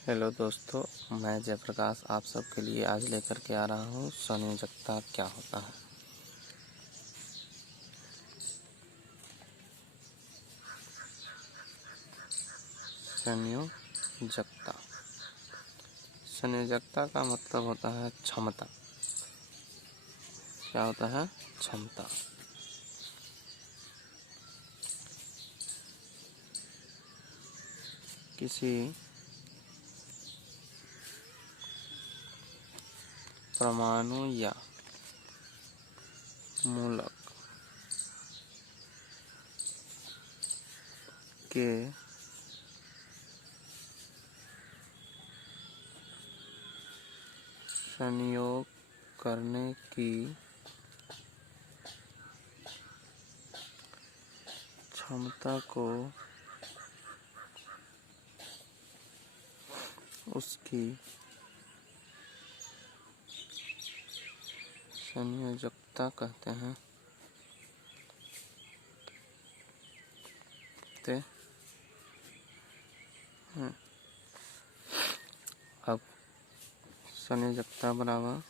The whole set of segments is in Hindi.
हेलो दोस्तों, मैं जयप्रकाश आप सबके लिए आज लेकर के आ रहा हूँ संयोजकता क्या होता है। संयोजकता संयोजकता का मतलब होता है क्षमता। क्या होता है? क्षमता। किसी परमाणु या मूलक के संयोग करने की क्षमता को उसकी संयोजकता कहते हैं। अब संयोजकता बराबर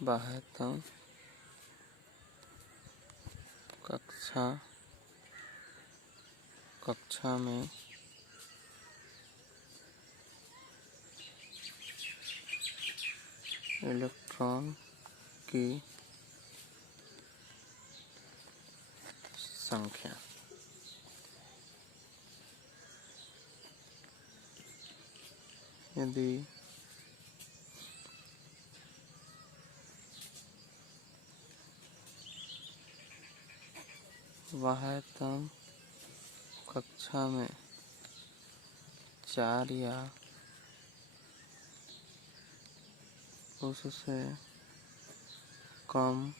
बाह्यतम कक्षा में इलेक्ट्रॉन की संख्या। यदि बाह्यतम कक्षा में 4 या उससे कम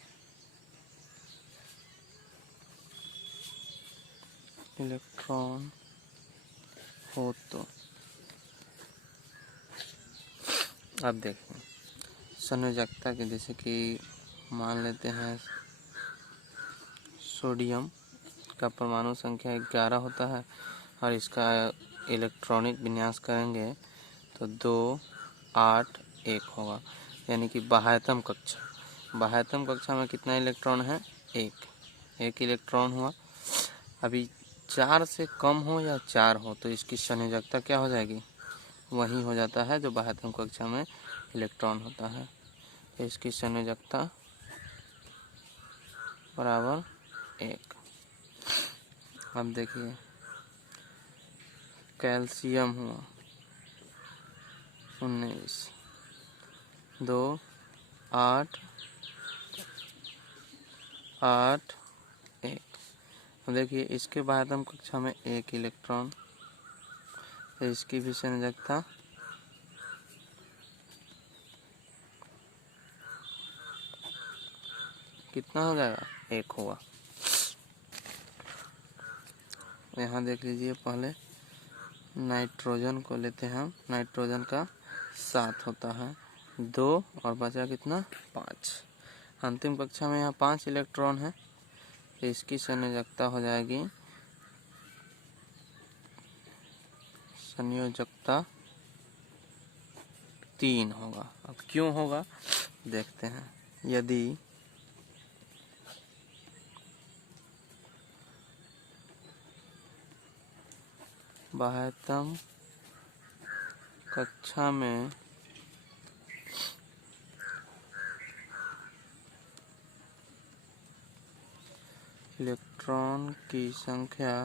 इलेक्ट्रॉन हो तो अब देखिए संयोजकता के, जैसे कि मान लेते हैं सोडियम का परमाणु संख्या 11 होता है और इसका इलेक्ट्रॉनिक विन्यास करेंगे तो 2, 8, 1 होगा। यानी कि बाह्यतम कक्षा में कितना इलेक्ट्रॉन है? एक इलेक्ट्रॉन हुआ। अभी 4 से कम हो या 4 हो तो इसकी संयोजकता क्या हो जाएगी? वही हो जाता है जो बाह्यतम कक्षा में इलेक्ट्रॉन होता है। तो इसकी संयोजकता बराबर 1। अब देखिए कैल्शियम हुआ 19, 2, 8, 8, 1। अब देखिए इसके बाह्यतम कक्षा में 1 इलेक्ट्रॉन, तो इसकी भी संयोजकता कितना हो जाएगा? 1 होगा। यहाँ देख लीजिए, पहले नाइट्रोजन को लेते हैं हम। नाइट्रोजन का 7 होता है, 2 और बचा कितना? 5। अंतिम कक्षा में यहाँ 5 इलेक्ट्रॉन है, तो इसकी संयोजकता हो जाएगी संयोजकता 3 होगा। अब क्यों होगा देखते हैं। यदि बाह्यतम कक्षा में इलेक्ट्रॉन की संख्या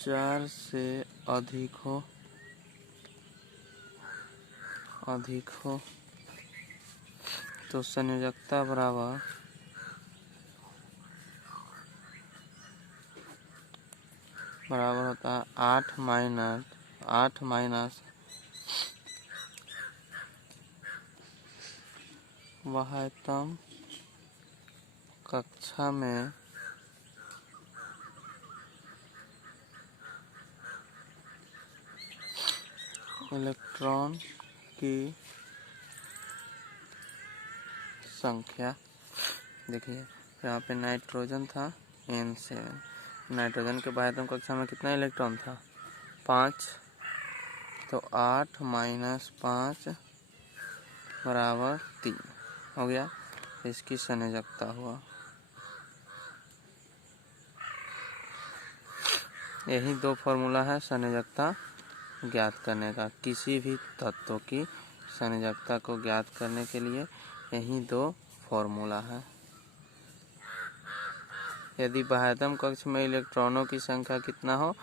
4 से अधिक हो तो संयोजकता बराबर होता है 8 माइनस बाह्यतम कक्षा में इलेक्ट्रॉन की संख्या। देखिए यहाँ पे नाइट्रोजन था N7। नाइट्रोजन के बाह्यतम कक्षा में कितना इलेक्ट्रॉन था? 5। तो 8 माइनस 5 बराबर 3 हो गया। इसकी संयोजकता हुआ। यही दो फॉर्मूला है संयोजकता ज्ञात करने का। किसी भी तत्व की संयोजकता को ज्ञात करने के लिए यही दो फॉर्मूला है। यदि बाह्यतम कक्ष में इलेक्ट्रॉनों की संख्या कितना हो,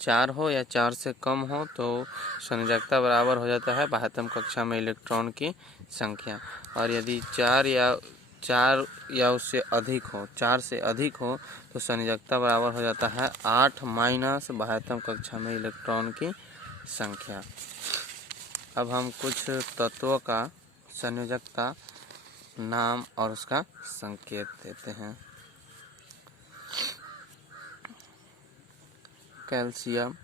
4 हो या 4 से कम हो, तो संयोजकता बराबर हो जाता है बाह्यतम कक्षा में इलेक्ट्रॉन की संख्या। और यदि 4 या उससे अधिक हो, 4 से अधिक हो, तो संयोजकता बराबर हो जाता है 8 माइनस बाह्यतम कक्षा में इलेक्ट्रॉन की संख्या। अब हम कुछ तत्वों का संयोजकता नाम और उसका संकेत देते हैं। कैल्शियम,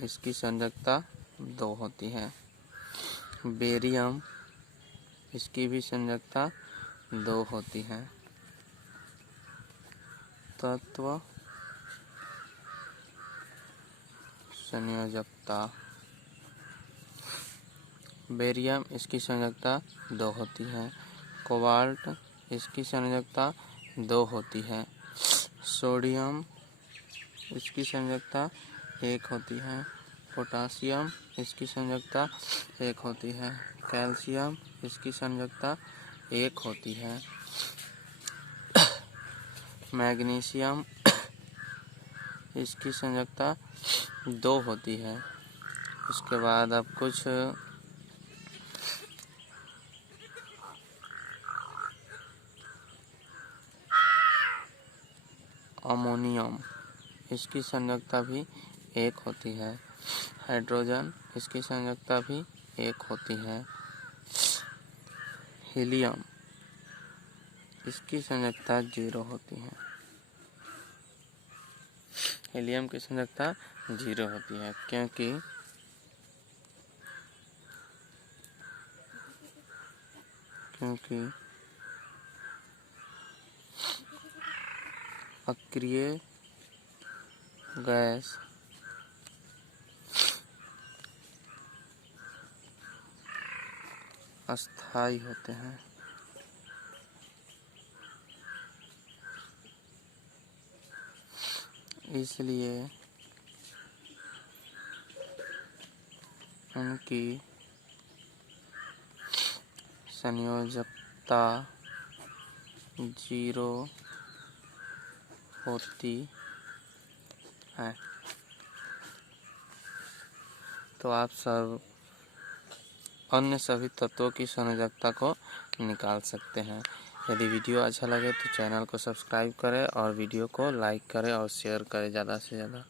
इसकी संयोजकता 2 होती है। बेरियम, इसकी भी संयोजकता 2 होती है। तत्व संयोजकता। बेरियम, इसकी संयोजकता 2 होती है। कोबाल्ट, इसकी संयोजकता 2 होती है। सोडियम, इसकी संयोजकता 1 होती है। पोटासियम, इसकी संयोजकता 1 होती है। कैल्शियम, इसकी संयोजकता 1 होती है। मैग्नीशियम, इसकी संयोजकता 2 होती है। उसके बाद अब कुछ अमोनियम, इसकी संयोजकता भी 1 होती है। हाइड्रोजन, इसकी संयोजकता भी 1 होती है। हीलियम, इसकी संयोजकता 0 होती है। हीलियम की संयोजकता 0 होती है क्योंकि अक्रिय गैस अस्थायी होते हैं। इसलिए उनकी संयोजकता 0 होती है। तो आप सब अन्य सभी तत्वों की संयोजकता को निकाल सकते हैं। यदि वीडियो अच्छा लगे तो चैनल को सब्सक्राइब करें और वीडियो को लाइक करें और शेयर करें ज़्यादा से ज़्यादा।